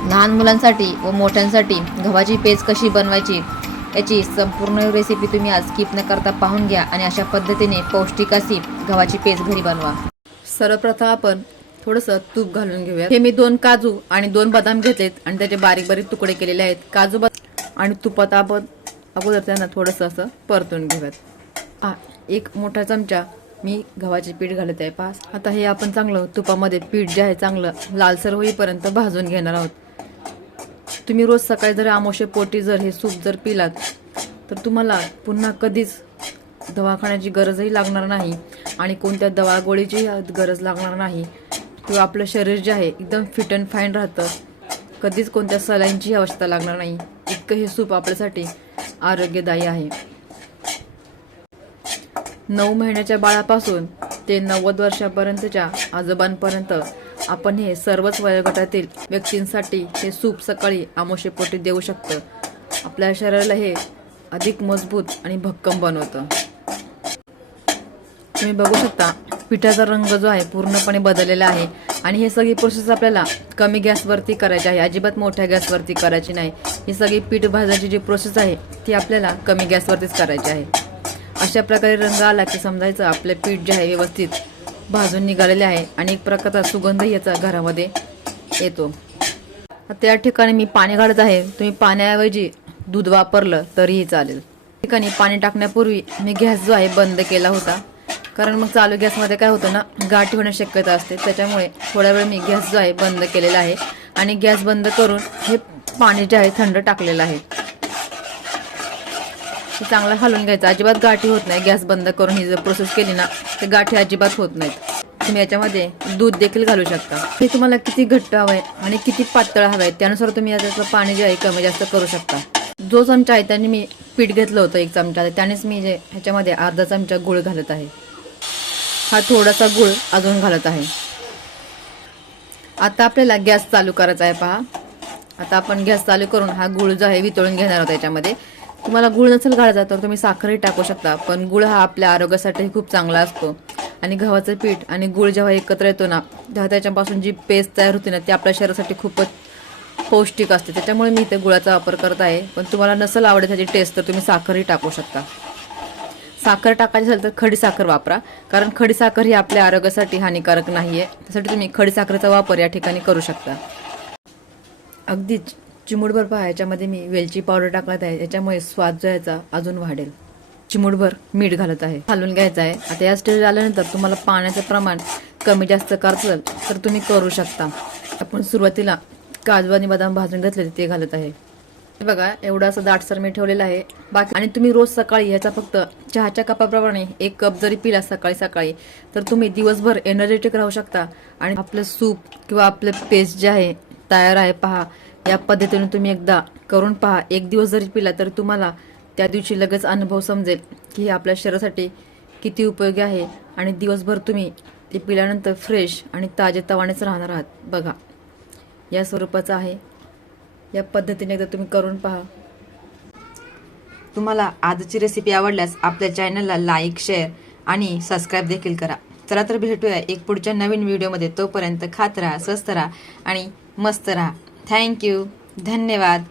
लहान मुलांसाठी व मोठ्यांसाठी गव्हाची पेज कशी बनवायची याची संपूर्ण रेसिपी तुम्ही आज स्किप न करता पाहून घ्या आणि अशा पद्धतीने पौष्टिक अशी गव्हाची पेज घरी बनवा. सर्वप्रथम आपण थोडंसं तूप घालून घेऊया हे मी दोन काजू आणि दोन बदाम घेतलेत आणि त्याचे बारीक बारीक तुकडे केलेले आहेत. काजू बद आणि तुपात आपण अगोदर त्यांना थोडंसं असं परतून घेऊयात. हा एक मोठा चमचा मी गव्हाचे पीठ घालत आहे. पाच आता हे आपण चांगलं तुपामध्ये पीठ जे आहे चांगलं लालसर होईपर्यंत भाजून घेणार आहोत. तुम्ही रोज सकाळी जर आमोशे पोटी जर हे सूप जर पिलात तर तुम्हाला पुन्हा कधीच दवाखान्याची गरजही लागणार नाही आणि कोणत्या दवा गोळीची गरज लागणार नाही. किंवा आपलं शरीर जे आहे एकदम फिट अँड फाईन राहतं. कधीच कोणत्या सलाईनची आवश्यकता लागणार नाही. इतकं हे सूप आपल्यासाठी आरोग्यदायी आहे. नऊ महिन्याच्या बाळापासून ते नव्वद वर्षापर्यंतच्या आजोबांपर्यंत आपण हे सर्वच वयोगटातील व्यक्तींसाठी हे सूप सकाळी आमोशेपोटी देऊ शकतं. आपल्या शरीराला हे अधिक मजबूत आणि भक्कम बनवतं. तुम्ही बघू शकता पिठाचा रंग जो आहे पूर्णपणे बदललेला आहे आणि हे सगळी प्रोसेस आपल्याला कमी गॅसवरती करायची आहे. अजिबात मोठ्या गॅसवरती करायची नाही. ही सगळी पीठ भाजायची जी प्रोसेस आहे ती आपल्याला कमी गॅसवरतीच करायची आहे. अशा प्रकारे रंग आला की समजायचं आपले पीठ जे आहे व्यवस्थित भाजून निघालेले आहे आणि एक प्रकारचा सुगंध याचा घरामध्ये येतो. त्या ठिकाणी मी पाणी घालत आहे. तुम्ही पाण्याऐवजी दूध वापरलं तरीही चालेल. ठिकाणी पाणी टाकण्यापूर्वी मी गॅस जो आहे बंद केला होता. कारण मग चालू गॅसमध्ये काय होतं ना गाठी होण्याची शक्यता असते. त्याच्यामुळे थोड्या वेळ मी गॅस जो आहे बंद केलेला आहे. आणि गॅस बंद करून हे पाणी जे आहे थंड टाकलेलं आहे. ते चांगलं हलवून घ्यायचं. अजिबात गाठी होत नाही. गॅस बंद करून ही जर प्रोसेस केली ना तर गाठी अजिबात होत नाहीत. तुम्ही याच्यामध्ये दूध देखील घालू शकता. हे तुम्हाला किती घट्ट हवं आहे आणि किती पातळ हवं आहे त्यानुसार तुम्ही याचं पाणी जे आहे कमी जास्त करू शकता. जो चमचा आहे त्याने मी पीठ घेतलं होतं एक चमचा. त्यानेच मी जे ह्याच्यामध्ये अर्धा चमचा गुळ घालत आहे. हा थोडासा गुळ अजून घालत आहे. आता आपल्याला गॅस चालू करायचा आहे पहा. आता आपण गॅस चालू करून हा गुळ जो आहे वितळून घेणार आहोत याच्यामध्ये. तुम्हाला गुळ नसेल घालायचा तर तुम्ही साखरही टाकू शकता. पण गुळ हा आपल्या आरोग्यासाठी खूप चांगला असतो. आणि गव्हाचं पीठ आणि गुळ जेव्हा एकत्र येतो ना तेव्हा त्याच्यापासून जी पेस्ट तयार होते ना ती आपल्या शरीरासाठी खूपच पौष्टिक असते. त्याच्यामुळे मी इथे गुळाचा वापर करत आहे. पण तुम्हाला नसेल आवडत त्याची टेस्ट तर तुम्ही साखरही टाकू शकता. साखर टाकायची असेल तर खडी साखर वापरा. कारण खडी साखर ही आपल्या आरोग्यासाठी हानिकारक नाही आहे त्यासाठी तुम्ही खडी साखरेचा वापर या ठिकाणी करू शकता. अगदीच. चिमूटभर पहा याच्यामध्ये मी वेलची पावडर टाकत आहे. याच्यामुळे स्वाद जो याचा अजून वाढेल. चिमूटभर मीठ घालत आहे. घालून घ्यायचं आहे. आता या स्टेज आल्यानंतर तुम्हाला पाण्याचं प्रमाण कमी जास्त करायचं तर तुम्ही करू शकता. आपण सुरुवातीला काजू आणि बदाम भाजून घेतले ते घालत आहे. हे बघा एवढं असं दाटसर मी ठेवलेलं आहे. बाकी आणि तुम्ही रोज सकाळी ह्याचा फक्त चहाच्या कपाप्रमाणे एक कप जरी पिला सकाळी सकाळी तर तुम्ही दिवसभर एनर्जेटिक राहू शकता. आणि आपलं सूप किंवा आपलं पेस्ट जे आहे तयार आहे पहा. या पद्धतीने तुम्ही एकदा करून पहा. एक दिवस जरी पिला तर तुम्हाला त्या दिवशी लगेच अनुभव समजेल की हे आपल्या शरीरासाठी किती उपयोगी आहे. आणि दिवसभर तुम्ही ते पिल्यानंतर फ्रेश आणि ताजे तवानेच राहणार आहात. बघा या स्वरूपाचं आहे. या पद्धतीने एकदा तुम्ही करून पहा. तुम्हाला आजची रेसिपी आवडल्यास आपल्या चॅनलला लाईक शेअर आणि सबस्क्राईब देखील करा. चला तर भेटूया एक पुढच्या नवीन व्हिडिओमध्ये तोपर्यंत खात राहा स्वस्त राहा आणि मस्त राहा. थँक्यू धन्यवाद.